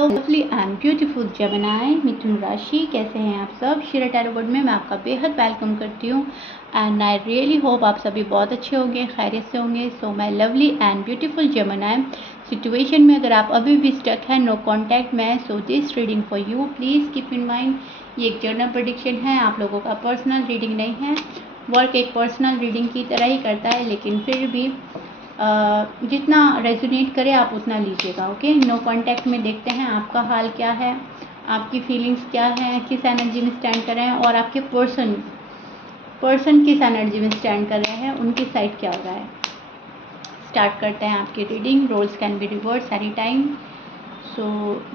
Lovely and beautiful Gemini मिथुन राशि, कैसे हैं आप सब। शिरा टैरो बोर्ड में मैं आपका बेहद वेलकम करती हूँ एंड आई रियली होप आप सभी बहुत अच्छे होंगे, खैरियत से होंगे। So my lovely and beautiful Gemini situation में अगर आप अभी भी स्टक है, नो कॉन्टैक्ट में, so this reading for you. Please keep in mind ये एक जनरल प्रेडिक्शन है, आप लोगों का पर्सनल रीडिंग नहीं है। वर्क एक पर्सनल रीडिंग की तरह ही करता है, लेकिन फिर भी जितना रेजोनेट करे आप उतना लीजिएगा। ओके, नो कांटेक्ट में देखते हैं आपका हाल क्या है, आपकी फीलिंग्स क्या है, किस एनर्जी में स्टैंड कर रहे हैं और आपके पर्सन किस एनर्जी में स्टैंड कर रहे हैं, उनकी साइड क्या हो रहा है। स्टार्ट करते हैं आपकी reading. Roles can be reverse any time, so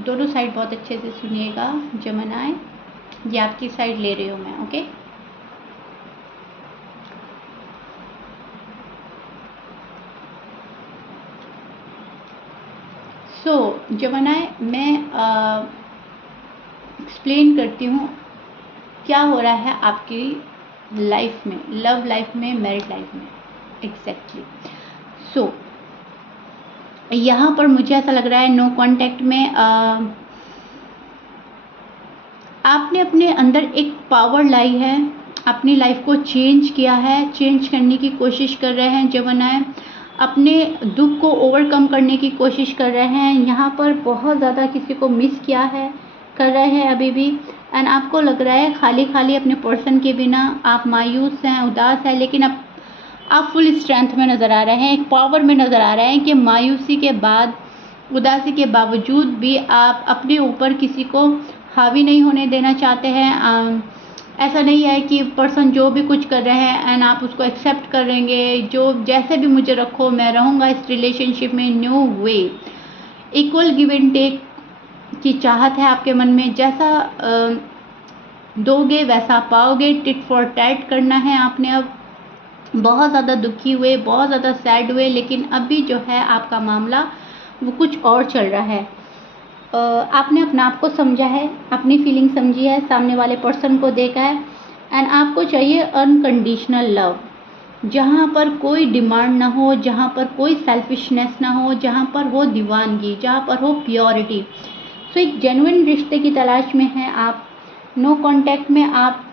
दोनों साइड बहुत अच्छे से सुनिएगा। जेमिनी, ये आपकी साइड ले रही हूँ मैं। ओके, सो जेमिनी, मैं एक्सप्लेन करती हूँ क्या हो रहा है आपकी लाइफ में, लव लाइफ में, मैरिड लाइफ में एग्जैक्टली। सो यहाँ पर मुझे ऐसा लग रहा है नो कांटेक्ट में आपने अपने अंदर एक पावर लाई है, अपनी लाइफ को चेंज किया है, चेंज करने की कोशिश कर रहे हैं। जेमिनी, अपने दुख को ओवरकम करने की कोशिश कर रहे हैं। यहाँ पर बहुत ज़्यादा किसी को मिस किया है, कर रहे हैं अभी भी, एंड आपको लग रहा है खाली खाली अपने पर्सन के बिना। आप मायूस हैं, उदास हैं, लेकिन अब आप फुल स्ट्रेंथ में नज़र आ रहे हैं, एक पावर में नज़र आ रहे हैं कि मायूसी के बाद, उदासी के बावजूद भी आप अपने ऊपर किसी को हावी नहीं होने देना चाहते हैं। ऐसा नहीं है कि पर्सन जो भी कुछ कर रहे हैं एंड आप उसको एक्सेप्ट करेंगे, जो जैसे भी मुझे रखो मैं रहूँगा इस रिलेशनशिप में। No way, equal give and take की चाहत है आपके मन में। जैसा दोगे वैसा पाओगे, टिट फॉर टैट करना है आपने। अब बहुत ज़्यादा दुखी हुए, बहुत ज़्यादा सैड हुए, लेकिन अभी जो है आपका मामला वो कुछ और चल रहा है। आपने अपने आप को समझा है, अपनी फीलिंग समझी है, सामने वाले पर्सन को देखा है, एंड आपको चाहिए अनकंडीशनल लव, जहाँ पर कोई डिमांड ना हो, जहाँ पर कोई सेल्फिशनेस ना हो, जहाँ पर हो दीवानगी, जहाँ पर हो प्योरिटी। सो एक जेन्युइन रिश्ते की तलाश में हैं आप। नो कांटेक्ट में आप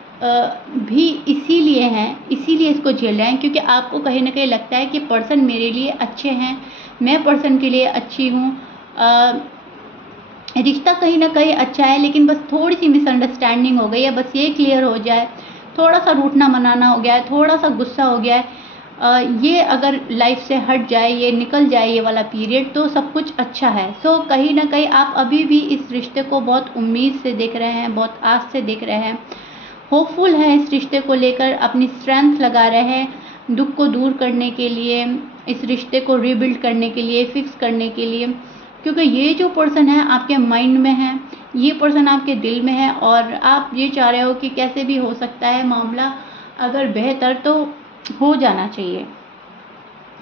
भी इसीलिए हैं, इसीलिए इसको झेल रहे हैं, क्योंकि आपको कहीं ना कहीं लगता है कि पर्सन मेरे लिए अच्छे हैं, मैं पर्सन के लिए अच्छी हूँ। रिश्ता कहीं ना कहीं अच्छा है, लेकिन बस थोड़ी सी मिसअंडरस्टैंडिंग हो गई है, बस ये क्लियर हो जाए। थोड़ा सा रूठना मनाना हो गया है, थोड़ा सा गुस्सा हो गया है। ये अगर लाइफ से हट जाए, ये निकल जाए ये वाला पीरियड, तो सब कुछ अच्छा है। सो कहीं ना कहीं आप अभी भी इस रिश्ते को बहुत उम्मीद से देख रहे हैं, बहुत आस से देख रहे हैं, होपफुल है इस रिश्ते को लेकर, अपनी स्ट्रेंथ लगा रहे हैं दुख को दूर करने के लिए, इस रिश्ते को रीबिल्ड करने के लिए, फिक्स करने के लिए। क्योंकि ये जो पर्सन है आपके माइंड में है, ये पर्सन आपके दिल में है, और आप ये चाह रहे हो कि कैसे भी हो सकता है मामला अगर बेहतर तो हो जाना चाहिए।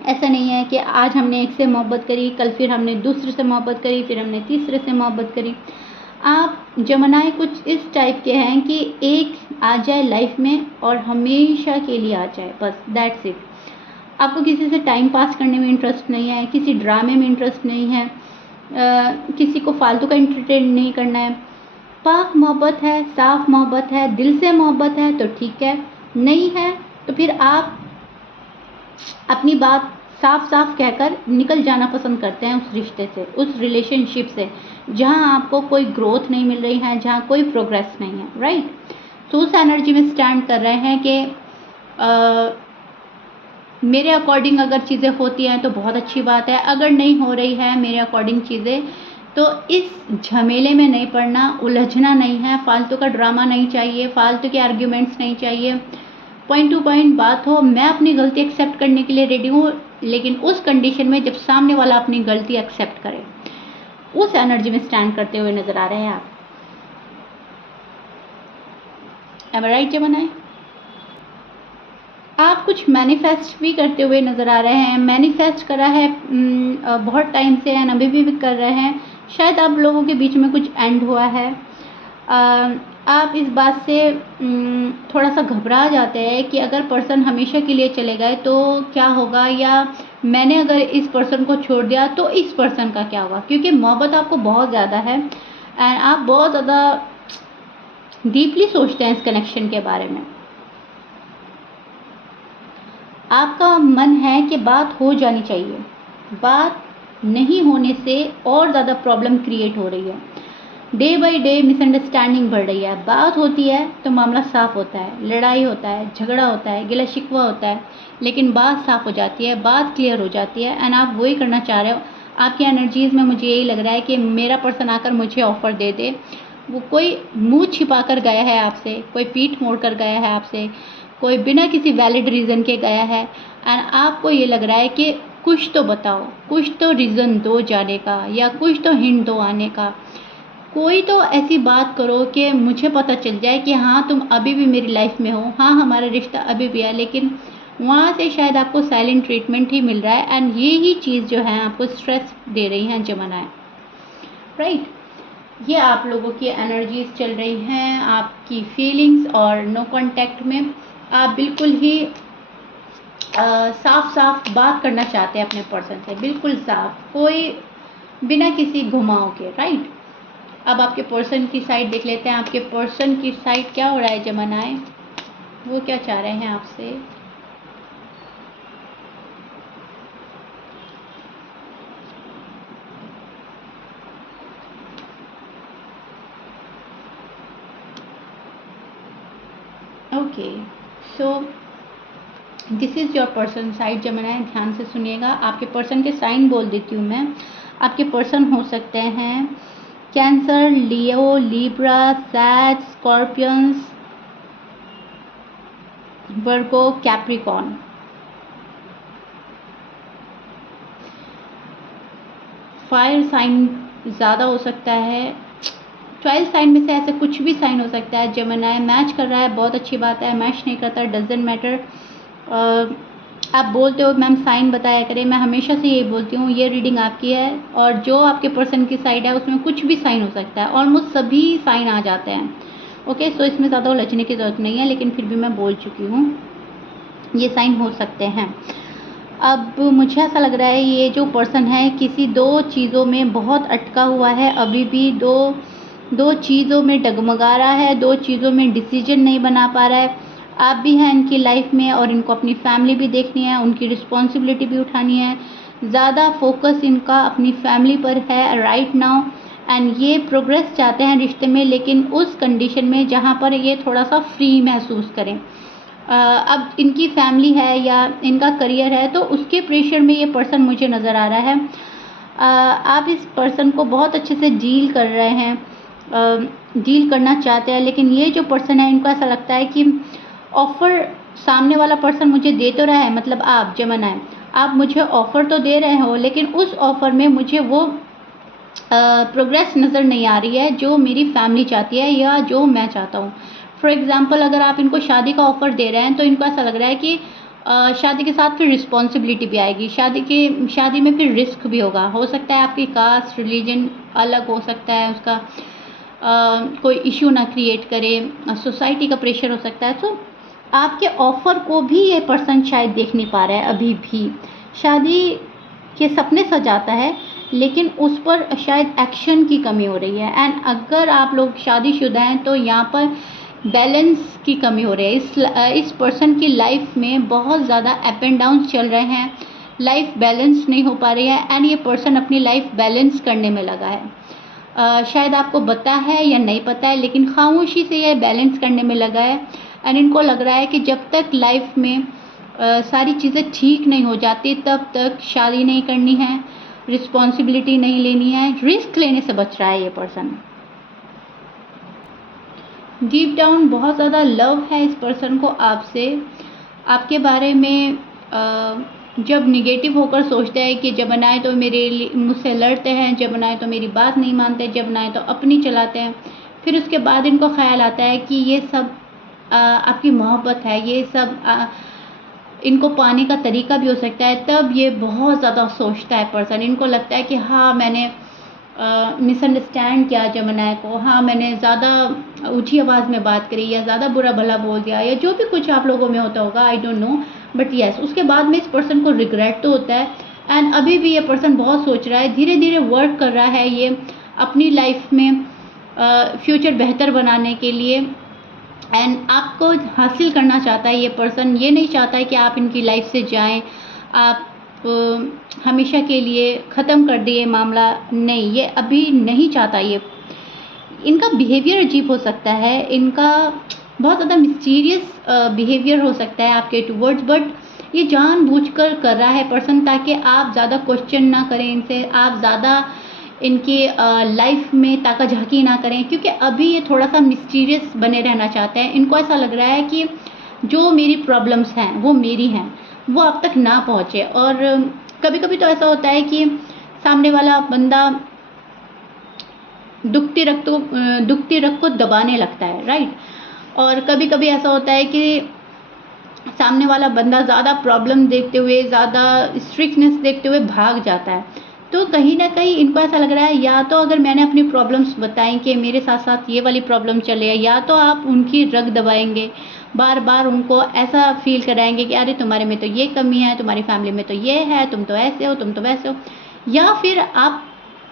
ऐसा नहीं है कि आज हमने एक से मोहब्बत करी, कल फिर हमने दूसरे से मोहब्बत करी, फिर हमने तीसरे से मोहब्बत करी। आप जेमिनी कुछ इस टाइप के हैं कि एक आ जाए लाइफ में और हमेशा के लिए आ जाए, बस दैट्स इट। आपको किसी से टाइम पास करने में इंटरेस्ट नहीं है, किसी ड्रामे में इंटरेस्ट नहीं है, किसी को फालतू का इंटरटेन नहीं करना है। पाक मोहब्बत है, साफ मोहब्बत है, दिल से मोहब्बत है तो ठीक है, नहीं है तो फिर आप अपनी बात साफ साफ कहकर निकल जाना पसंद करते हैं उस रिश्ते से, उस रिलेशनशिप से, जहां आपको कोई ग्रोथ नहीं मिल रही है, जहां कोई प्रोग्रेस नहीं है, राइट। तो उस एनर्जी में स्टैंड कर रहे हैं कि मेरे अकॉर्डिंग अगर चीज़ें होती हैं तो बहुत अच्छी बात है, अगर नहीं हो रही है मेरे अकॉर्डिंग चीज़ें तो इस झमेले में नहीं पड़ना, उलझना नहीं है, फालतू का ड्रामा नहीं चाहिए, फालतू के आर्ग्यूमेंट्स नहीं चाहिए, पॉइंट टू पॉइंट बात हो। मैं अपनी गलती एक्सेप्ट करने के लिए रेडी हूँ, लेकिन उस कंडीशन में जब सामने वाला अपनी गलती एक्सेप्ट करे। उस एनर्जी में स्टैंड करते हुए नजर आ रहे हैं आप। एम आई राइट जेमिनी? आप कुछ मैनिफेस्ट भी करते हुए नज़र आ रहे हैं, मैनिफेस्ट करा है बहुत टाइम से एंड अभी भी कर रहे हैं। शायद आप लोगों के बीच में कुछ एंड हुआ है। आप इस बात से थोड़ा सा घबरा जाते हैं कि अगर पर्सन हमेशा के लिए चले गए तो क्या होगा, या मैंने अगर इस पर्सन को छोड़ दिया तो इस पर्सन का क्या होगा, क्योंकि मोहब्बत आपको बहुत ज़्यादा है एंड आप बहुत ज़्यादा डीपली सोचते हैं इस कनेक्शन के बारे में। आपका मन है कि बात हो जानी चाहिए, बात नहीं होने से और ज़्यादा प्रॉब्लम क्रिएट हो रही है। डे बाय डे मिसअंडरस्टैंडिंग बढ़ रही है। बात होती है तो मामला साफ होता है, लड़ाई होता है, झगड़ा होता है, गिला शिकवा होता है, लेकिन बात साफ हो जाती है, बात क्लियर हो जाती है एंड आप वही करना चाह रहे हो। आपकी एनर्जीज़ में मुझे यही लग रहा है कि मेरा पर्सन आकर मुझे ऑफ़र दे दे। वो कोई मुंह छिपा कर गया है आपसे, कोई पीठ मोड़ कर गया है आपसे, कोई बिना किसी वैलिड रीज़न के गया है एंड आपको ये लग रहा है कि कुछ तो बताओ, कुछ तो रीज़न दो जाने का, या कुछ तो हिंट दो आने का। कोई तो ऐसी बात करो कि मुझे पता चल जाए कि हाँ तुम अभी भी मेरी लाइफ में हो, हाँ हमारा रिश्ता अभी भी है, लेकिन वहाँ से शायद आपको साइलेंट ट्रीटमेंट ही मिल रहा है एंड ये ही चीज़ जो है आपको स्ट्रेस दे रही हैं जमानाएं, राइट। ये आप लोगों की एनर्जीज चल रही हैं, आपकी फीलिंग्स और नो कांटेक्ट में आप बिल्कुल ही साफ साफ बात करना चाहते हैं अपने पर्सन से, बिल्कुल साफ, कोई बिना किसी घुमाव के, राइट। अब आपके पर्सन की साइड देख लेते हैं। आपके पर्सन की साइड क्या हो रहा है जमानाएं, वो क्या चाह रहे हैं आपसे। Okay, so this is your person side जमानाएं, ध्यान से सुनिएगा। आपके पर्सन के साइन बोल देती हूँ मैं। आपके पर्सन हो सकते हैं कैंसर, लियो, लिब्रा, सैज, स्कॉर्पियंस, वर्गो, कैप्रिकॉर्न। फायर साइन ज़्यादा हो सकता है। 12 साइन में से ऐसे कुछ भी साइन हो सकता है। जेमिनी मैच कर रहा है, बहुत अच्छी बात है। मैच नहीं करता, डजेंट मैटर। आप बोलते हो मैम साइन बताया करें, मैं हमेशा से यही बोलती हूँ, ये रीडिंग आपकी है और जो आपके पर्सन की साइड है उसमें कुछ भी साइन हो सकता है, ऑलमोस्ट सभी साइन आ जाते हैं। ओके, सो इसमें ज़्यादा उलझने की ज़रूरत नहीं है, लेकिन फिर भी मैं बोल चुकी हूँ, ये साइन हो सकते हैं। अब मुझे ऐसा लग रहा है ये जो पर्सन है किसी दो चीज़ों में बहुत अटका हुआ है, अभी भी दो चीज़ों में डगमगा रहा है, दो चीज़ों में डिसीजन नहीं बना पा रहा है। आप भी हैं इनकी लाइफ में और इनको अपनी फैमिली भी देखनी है, उनकी रिस्पॉन्सिबिलिटी भी उठानी है। ज़्यादा फोकस इनका अपनी फैमिली पर है राइट नाउ एंड ये प्रोग्रेस चाहते हैं रिश्ते में, लेकिन उस कंडीशन में जहाँ पर ये थोड़ा सा फ्री महसूस करें। अब इनकी फैमिली है या इनका करियर है तो उसके प्रेशर में ये पर्सन मुझे नज़र आ रहा है। आप इस पर्सन को बहुत अच्छे से डील कर रहे हैं, डील करना चाहते हैं, लेकिन ये जो पर्सन है इनको ऐसा लगता है कि ऑफ़र सामने वाला पर्सन मुझे दे तो रहा है, मतलब आप जेमिनी, आप मुझे ऑफ़र तो दे रहे हो, लेकिन उस ऑफ़र में मुझे वो प्रोग्रेस नज़र नहीं आ रही है जो मेरी फैमिली चाहती है या जो मैं चाहता हूँ। फॉर एग्ज़ाम्पल अगर आप इनको शादी का ऑफ़र दे रहे हैं तो इनको ऐसा लग रहा है कि शादी के साथ फिर रिस्पॉन्सिबिलिटी भी आएगी, शादी में फिर रिस्क भी होगा। हो सकता है आपकी कास्ट रिलीजन अलग हो सकता है, उसका कोई इशू ना क्रिएट करे, सोसाइटी का प्रेशर हो सकता है। तो आपके ऑफ़र को भी ये पर्सन शायद देख नहीं पा रहा है अभी भी। शादी के सपने सजाता है लेकिन उस पर शायद एक्शन की कमी हो रही है एंड अगर आप लोग शादीशुदा हैं तो यहाँ पर बैलेंस की कमी हो रही है। इस पर्सन की लाइफ में बहुत ज़्यादा अप एंड डाउन चल रहे हैं, लाइफ बैलेंस नहीं हो पा रही है एंड ये पर्सन अपनी लाइफ बैलेंस करने में लगा है। शायद आपको पता है या नहीं पता है, लेकिन खामोशी से यह बैलेंस करने में लगा है एंड इनको लग रहा है कि जब तक लाइफ में सारी चीज़ें ठीक नहीं हो जाती तब तक शादी नहीं करनी है, रिस्पॉन्सिबिलिटी नहीं लेनी है, रिस्क लेने से बच रहा है ये पर्सन। डीप डाउन बहुत ज़्यादा लव है इस पर्सन को आपसे। आपके बारे में जब निगेटिव होकर सोचते हैं कि जब बनाए तो मुझसे लड़ते हैं, जब बनाए तो मेरी बात नहीं मानते, जब बनाए तो अपनी चलाते हैं, फिर उसके बाद इनको ख्याल आता है कि ये सब आपकी मोहब्बत है, ये सब इनको पाने का तरीका भी हो सकता है। तब ये बहुत ज़्यादा सोचता है पर्सन, इनको लगता है कि हाँ मैंने मिसअंडरस्टैंड किया जेमिनी को, हाँ मैंने ज़्यादा ऊंची आवाज़ में बात करी या ज़्यादा बुरा भला बोल दिया या जो भी कुछ आप लोगों में होता होगा, I don't know, but yes, उसके बाद में इस पर्सन को रिग्रेट तो होता है। एंड अभी भी ये पर्सन बहुत सोच रहा है, धीरे धीरे वर्क कर रहा है ये अपनी लाइफ में फ्यूचर बेहतर बनाने के लिए। एंड आपको हासिल करना चाहता है ये पर्सन, ये नहीं चाहता है कि आप इनकी लाइफ से जाएं, आप हमेशा के लिए ख़त्म कर दिए मामला, नहीं, ये अभी नहीं चाहता। ये इनका बिहेवियर अजीब हो सकता है, इनका बहुत ज़्यादा मिस्टीरियस बिहेवियर हो सकता है आपके टूवर्ड्स, बट ये जानबूझकर कर रहा है पर्सन ताकि आप ज़्यादा क्वेश्चन ना करें इनसे, आप ज़्यादा इनकी लाइफ में ताका झाकी ना करें, क्योंकि अभी ये थोड़ा सा मिस्टीरियस बने रहना चाहते हैं। इनको ऐसा लग रहा है कि जो मेरी प्रॉब्लम्स हैं वो मेरी हैं, वो आप तक ना पहुँचे। और कभी कभी तो ऐसा होता है कि सामने वाला बंदा दुखती रग को दबाने लगता है, राइट। और कभी कभी ऐसा होता है कि सामने वाला बंदा ज़्यादा प्रॉब्लम देखते हुए, ज़्यादा स्ट्रिक्टनेस देखते हुए भाग जाता है। तो कहीं ना कहीं इनको ऐसा लग रहा है, या तो अगर मैंने अपनी प्रॉब्लम्स बताई कि मेरे साथ साथ ये वाली प्रॉब्लम चले, या तो आप उनकी रग दबाएंगे, बार बार उनको ऐसा फील कराएंगे कि अरे तुम्हारे में तो ये कमी है, तुम्हारी फैमिली में तो ये है, तुम तो ऐसे हो, तुम तो वैसे हो। या फिर आप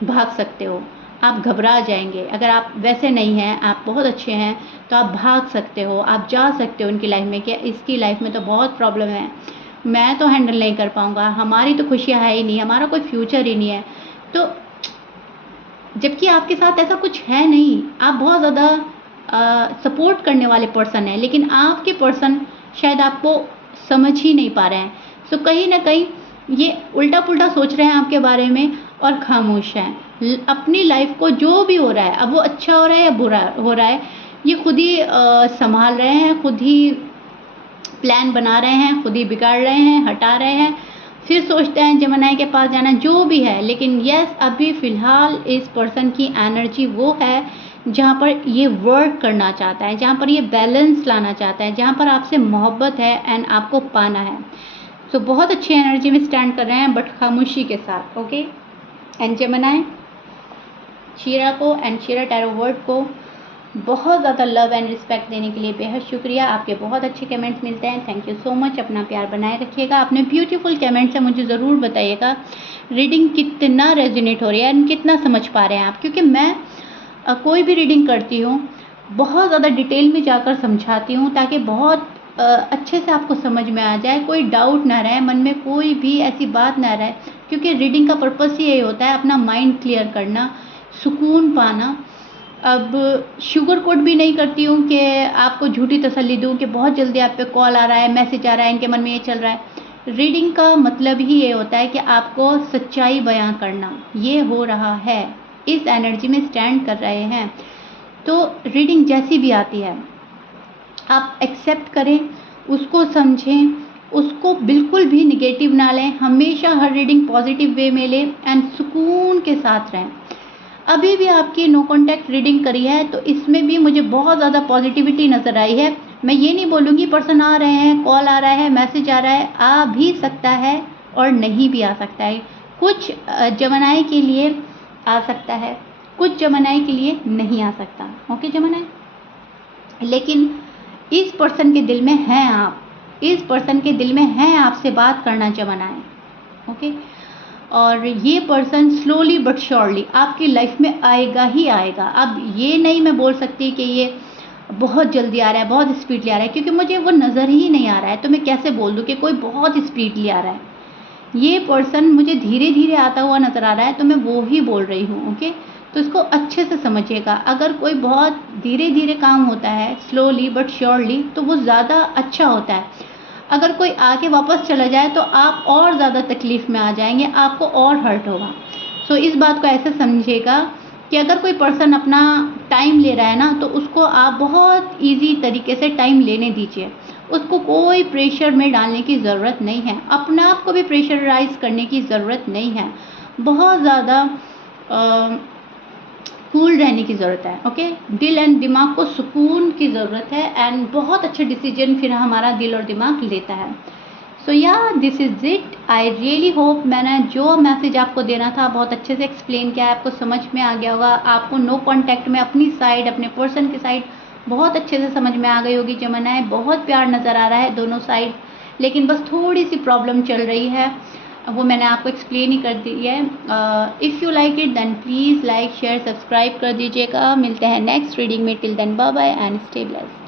भाग सकते हो, आप घबरा जाएंगे। अगर आप वैसे नहीं हैं, आप बहुत अच्छे हैं, तो आप भाग सकते हो, आप जा सकते हो उनकी लाइफ में कि इसकी लाइफ में तो बहुत प्रॉब्लम है, मैं तो हैंडल नहीं कर पाऊँगा, हमारी तो खुशियाँ है ही नहीं, हमारा कोई फ्यूचर ही नहीं है। तो जबकि आपके साथ ऐसा कुछ है नहीं, आप बहुत ज़्यादा सपोर्ट करने वाले पर्सन हैं, लेकिन आपके पर्सन शायद आपको समझ ही नहीं पा रहे हैं। सो कहीं ना कहीं ये उल्टा पुल्टा सोच रहे हैं आपके बारे में और खामोश हैं। अपनी लाइफ को जो भी हो रहा है, अब वो अच्छा हो रहा है या बुरा हो रहा है, ये खुद ही संभाल रहे हैं, खुद ही प्लान बना रहे हैं, खुद ही बिगाड़ रहे हैं, हटा रहे हैं, फिर सोचते हैं जमनाई के पास जाना, जो भी है। लेकिन यस, अभी फ़िलहाल इस पर्सन की एनर्जी वो है जहाँ पर ये वर्क करना चाहता है, जहाँ पर ये बैलेंस लाना चाहता है, जहाँ पर आपसे मोहब्बत है एंड आपको पाना है। सो बहुत अच्छी एनर्जी में स्टैंड कर रहे हैं, बट खामोशी के साथ। ओके, एंड जेमिनी, शीरा को एंड शीरा टैरो वर्ड को बहुत ज़्यादा लव एंड रिस्पेक्ट देने के लिए बेहद शुक्रिया। आपके बहुत अच्छे कमेंट्स मिलते हैं, थैंक यू सो मच। अपना प्यार बनाए रखिएगा। अपने ब्यूटीफुल कमेंट्स से मुझे ज़रूर बताइएगा रीडिंग कितना रेजोनेट हो रही है एंड कितना समझ पा रहे हैं आप, क्योंकि मैं कोई भी रीडिंग करती हूँ बहुत ज़्यादा डिटेल में जाकर समझाती हूँ ताकि बहुत अच्छे से आपको समझ में आ जाए, कोई डाउट ना रहे, मन में कोई भी ऐसी बात ना रहे, क्योंकि रीडिंग का पर्पस ही यही होता है, अपना माइंड क्लियर करना, सुकून पाना। अब शुगर कोट भी नहीं करती हूँ कि आपको झूठी तसल्ली दूँ कि बहुत जल्दी आप पे कॉल आ रहा है, मैसेज आ रहा है, इनके मन में ये चल रहा है। रीडिंग का मतलब ही ये होता है कि आपको सच्चाई बयां करना, ये हो रहा है, इस एनर्जी में स्टैंड कर रहे हैं। तो रीडिंग जैसी भी आती है आप एक्सेप्ट करें, उसको समझें, उसको बिल्कुल भी निगेटिव ना लें, हमेशा हर रीडिंग पॉजिटिव वे में लें एंड सुकून के साथ रहें। अभी भी आपकी नो कॉन्टैक्ट रीडिंग करी है तो इसमें भी मुझे बहुत ज़्यादा पॉजिटिविटी नज़र आई है। मैं ये नहीं बोलूँगी पर्सन आ रहे हैं, कॉल आ रहा है, मैसेज आ रहा है, आ भी सकता है और नहीं भी आ सकता है। कुछ जमनाई के लिए आ सकता है, कुछ जमनाई के लिए नहीं आ सकता। ओके जमनाई, लेकिन इस पर्सन के दिल में हैं आप, इस पर्सन के दिल में हैं आपसे बात करना जमनाई। ओके, और ये पर्सन स्लोली बट श्योरली आपकी लाइफ में आएगा ही आएगा। अब ये नहीं मैं बोल सकती कि ये बहुत जल्दी आ रहा है, बहुत स्पीडली आ रहा है, क्योंकि मुझे वो नज़र ही नहीं आ रहा है, तो मैं कैसे बोल दूँ कि कोई बहुत स्पीडली आ रहा है। ये पर्सन मुझे धीरे धीरे आता हुआ नज़र आ रहा है, तो मैं वो ही बोल रही हूँ। ओके, तो इसको अच्छे से समझिएगा। अगर कोई बहुत धीरे धीरे काम होता है, स्लोली बट श्योरली, तो वो ज़्यादा अच्छा होता है। अगर कोई आके वापस चला जाए तो आप और ज़्यादा तकलीफ़ में आ जाएंगे, आपको और हर्ट होगा। सो इस बात को ऐसे समझिएगा कि अगर कोई पर्सन अपना टाइम ले रहा है ना, तो उसको आप बहुत इजी तरीके से टाइम लेने दीजिए, उसको कोई प्रेशर में डालने की ज़रूरत नहीं है, अपने आप को भी प्रेशराइज करने की ज़रूरत नहीं है, बहुत ज़्यादा कूल रहने की ज़रूरत है। ओके, दिल एंड दिमाग को सुकून की ज़रूरत है एंड बहुत अच्छे डिसीजन फिर हमारा दिल और दिमाग लेता है। सो या this is it. I really hope मैंने जो मैसेज आपको देना था बहुत अच्छे से एक्सप्लेन किया है, आपको समझ में आ गया होगा, आपको नो कॉन्टैक्ट में अपनी साइड, अपने पर्सन की साइड बहुत अच्छे से समझ में आ गई होगी। जमनाई बहुत प्यार नज़र आ रहा है दोनों साइड, लेकिन बस थोड़ी सी प्रॉब्लम चल रही है, वो मैंने आपको एक्सप्लेन ही कर दी है। If you like it then please like share subscribe कर दीजिएगा। मिलते हैं नेक्स्ट रीडिंग में। Till then bye bye and stay blessed.